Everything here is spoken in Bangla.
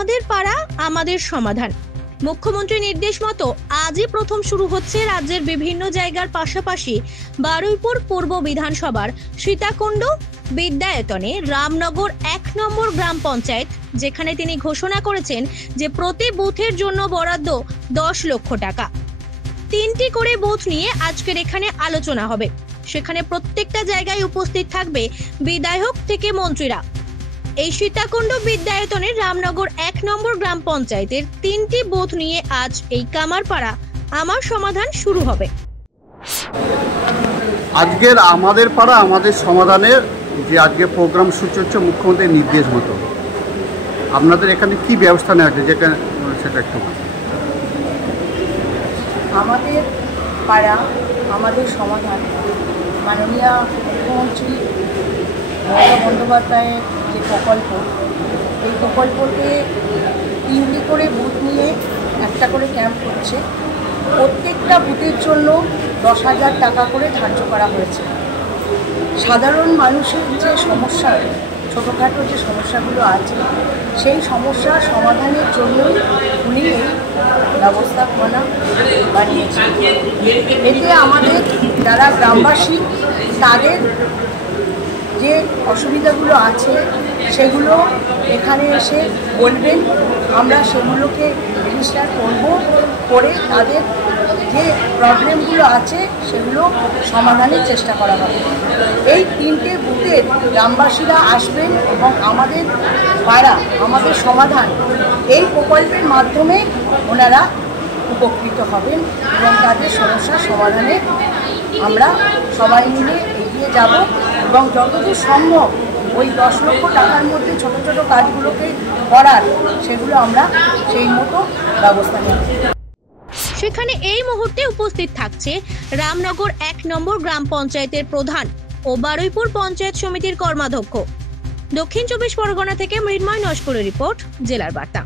আমাদের পাড়া আমাদের সমাধান। মুখ্যমন্ত্রীর নির্দেশ মতো আজই প্রথম শুরু হচ্ছে রাজ্যের বিভিন্ন জায়গার পাশাপাশি বারুইপুর পূর্ব বিধানসভার সীতাকুণ্ড বিদ্যায়তনে রামনগর ১ নম্বর গ্রাম পঞ্চায়েত, যেখানে তিনি ঘোষণা করেছেন যে প্রতি বুথের জন্য বরাদ্দ ১০ লক্ষ টাকা। ৩টি করে বুথ নিয়ে আজকের এখানে আলোচনা হবে। সেখানে প্রত্যেকটা জায়গায় উপস্থিত থাকবে বিধায়ক থেকে মন্ত্রীরা। এই সীতাকুণ্ড বিদ্যায়তনের রামনগর ১ নম্বর গ্রাম পঞ্চায়েতের ৩টি বুথ নিয়ে আজ এই কামারপাড়া আমার সমাধান শুরু হবে। আজকের আমাদের পাড়া আমাদের সমাধানের যে আজকে প্রোগ্রাম সূচি হচ্ছে মুখ্যমন্ত্রীর নির্দেশ মতো। আপনাদের এখানে কি ব্যবস্থা নেওয়া আছে যেটা সেটা একটু আমাদের পাড়া আমাদের সমাধান মাননীয় মুখ্যমন্ত্রী মমতা বন্দ্যোপাধ্যায়ের যে প্রকল্প, এই প্রকল্পতে ৩টি করে বুথ নিয়ে একটা করে ক্যাম্প করছে। প্রত্যেকটা বুথের জন্য ১০,০০০ টাকা করে ধার্য করা হয়েছে। সাধারণ মানুষের যে সমস্যা, ছোটোখাটো যে সমস্যাগুলো আছে, সেই সমস্যা সমাধানের জন্যই উনি এই ব্যবস্থাপনা বানিয়েছেন। এতে আমাদের যারা গ্রামবাসী তাদের যে অসুবিধাগুলো আছে সেগুলো এখানে এসে বলবেন, আমরা সেগুলোকে রেজিস্টার করে তাদের যে প্রবলেমগুলো আছে সেগুলো সমাধানের চেষ্টা করা হবে। এই 3টে বুথের গ্রামবাসীরা আসবেন এবং আমাদের পাড়া আমাদের সমাধান এই প্রকল্পের মাধ্যমে ওনারা উপকৃত হবেন এবং তাদের সমস্যার সমাধানে আমরা সবাই মিলে এগিয়ে যাব এবং যতদূর সম্ভব ওই ১০ লক্ষ টাকার মধ্যে ছোট ছোট কাজগুলোকে করার সেগুলো আমরা সেই মতো ব্যবস্থা নেব। সেখানে এই মুহূর্তে উপস্থিত থাকছে রামনগর ১ নম্বর গ্রাম পঞ্চায়েতের প্রধান ও বারুইপুর পঞ্চায়েত সমিতির কর্মাধ্যক্ষ। দক্ষিণ ২৪ পরগনা থেকে মৃন্ময় নস্করের রিপোর্ট, জেলার বার্তা।